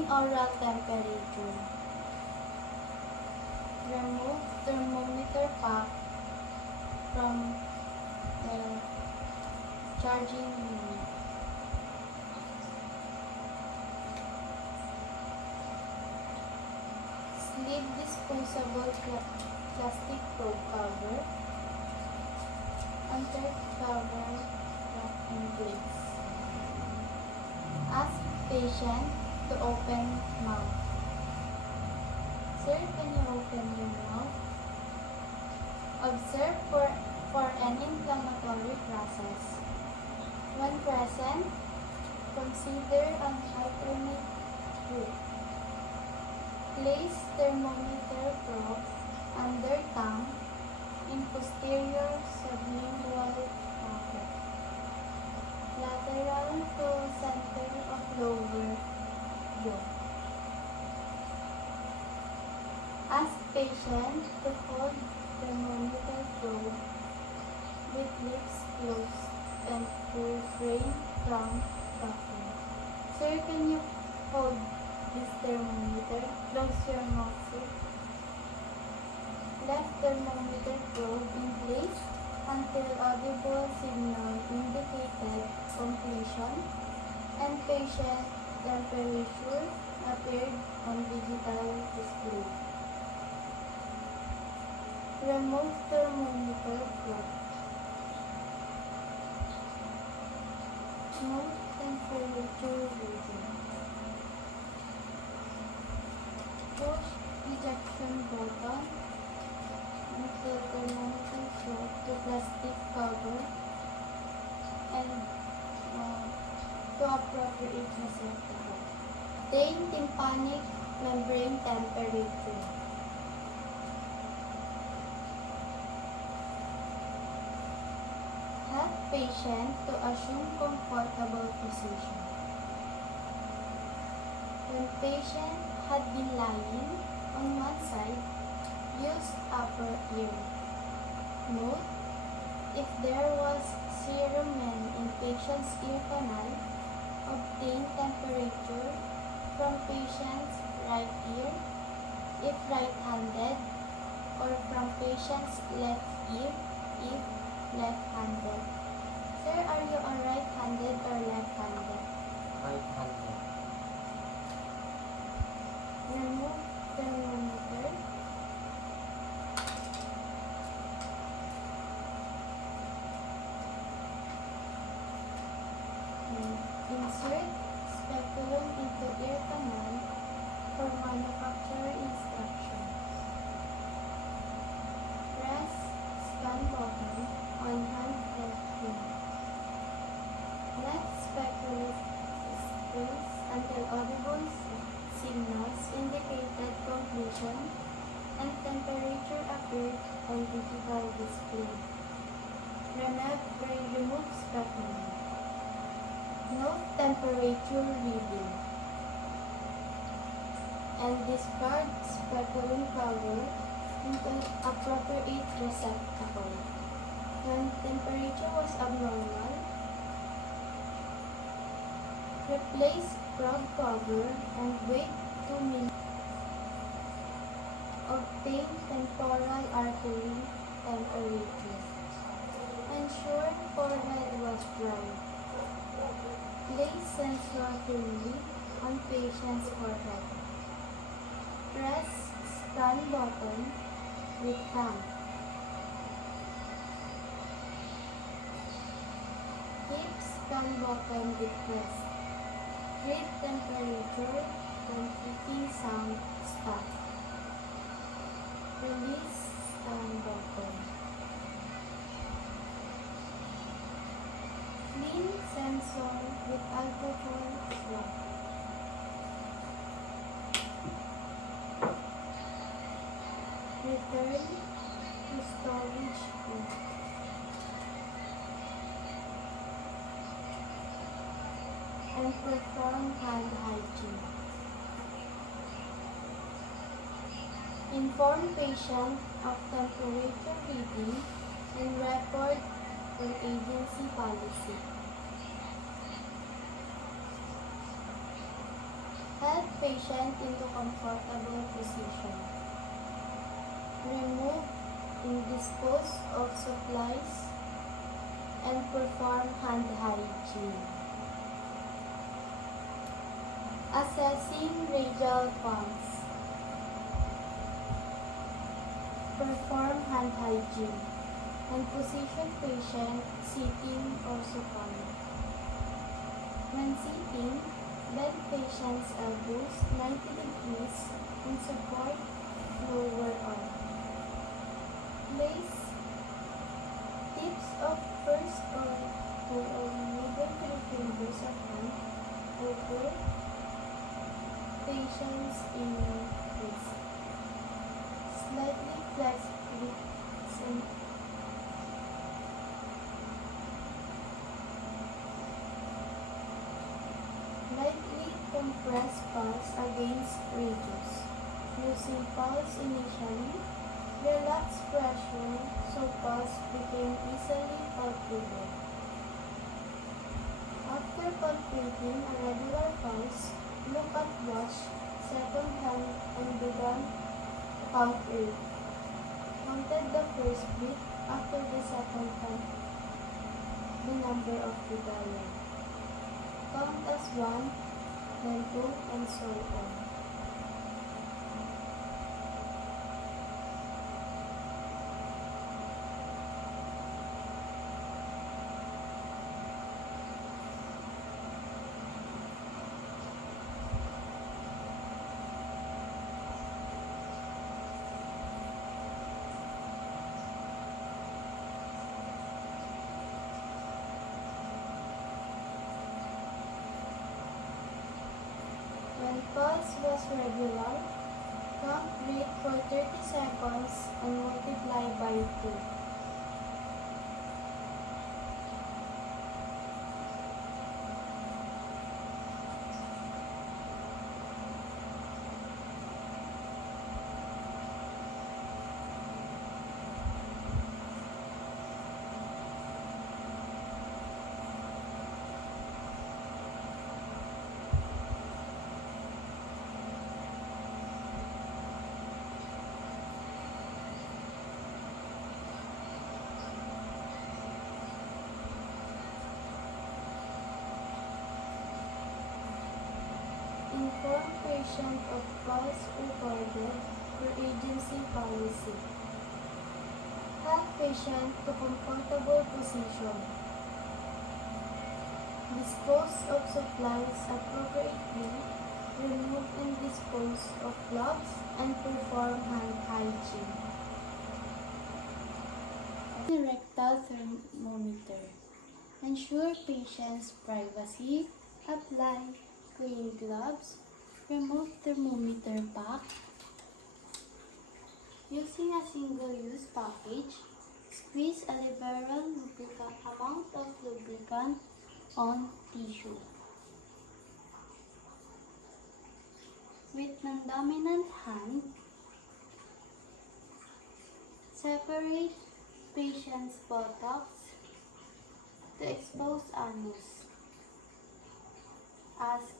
Obtain oral temperature. Remove thermometer pack from the charging unit. Sleeve disposable plastic probe cover. Under cover wrap in place. Ask patient to open mouth. Sir, can you open your mouth? Observe for an inflammatory process. When present, consider an alternate route. Place thermometer probe under tongue in posterior sublingual pocket, lateral to center of lower jaw. Ask patient to hold thermometer probe with lips closed and to refrain from coughing. Sir, can you hold this thermometer? Close your mouth, sir. Left thermometer probe in place until audible signal indicated completion and patient temperature appeared on digital display. Remove thermometer probe. Note temperature reading. Push ejection button with the thermometer probe to plastic cover and to appropriate receptacle. Obtain tympanic membrane temperature. Help patient to assume comfortable position. When patient had been lying on one side, use upper ear. Note, if there was cerumen in patient's ear canal, obtain temperature from patient's right ear, if right-handed, or from patient's left ear, if left-handed. Sir, are you a right-handed or left-handed? Right-handed. Remove thermometer. Insert speculum into ear canal for manufacturer instruction. Press scan button on hand pin. Let speculum space until audible signals indicated completion and temperature appeared on digital display. Remove speculum. Note temperature reading and discard speculum cover into appropriate receptacle. When temperature was abnormal, replace probe cover and wait 2 minutes. Obtain temporal artery temperature. Ensure forehead was dry. Place sensor firmly on patient's forehead. Press scan button with thumb. Keep scan button with press. Read temperature when clicking sound stop. Release scan button. Clean sensor with alcohol swab. Return to storage bin. And perform hand hygiene. Inform patient of temperature reading and record for agency policy. Help patient into comfortable position. Remove and dispose of supplies and perform hand hygiene. Assessing radial pulse. Perform hand hygiene and position patient sitting or supine. When sitting, bend patient's elbows 90 degrees and support lower arm. Place tips of first or middle three fingers of hand over patient's inner wrist. Slightly flex wrists and lightly compress pulse against radius. Using pulse initially, relax pressure so pulse became easily palpable. After palpating a regular pulse, look at watch, second hand, and begin count rate. Counted the first beat, after the second count the number of the dial. Count as 1, then 2, and so on. When pulse was regular, count rate for 30 seconds and multiply by 2. Inform patient of pulse recorded for agency policy. Help patient to comfortable position. Dispose of supplies appropriately. Remove and dispose of gloves and perform hand hygiene. Rectal thermometer. Ensure patient's privacy. Apply clean gloves. Remove thermometer pack. Using a single-use package, squeeze a liberal amount of lubricant on tissue. With non-dominant hand, separate patient's buttocks to expose anus. Ask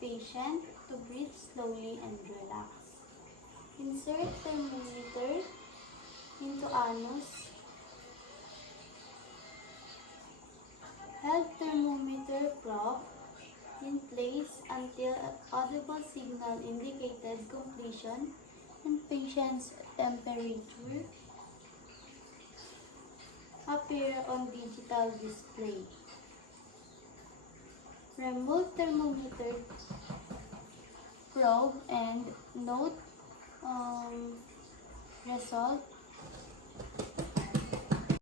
patient to breathe slowly and relax. Insert thermometer into anus. Hold thermometer probe in place until audible signal indicated completion and patient's temperature appear on digital display. Remove thermometer probe and note result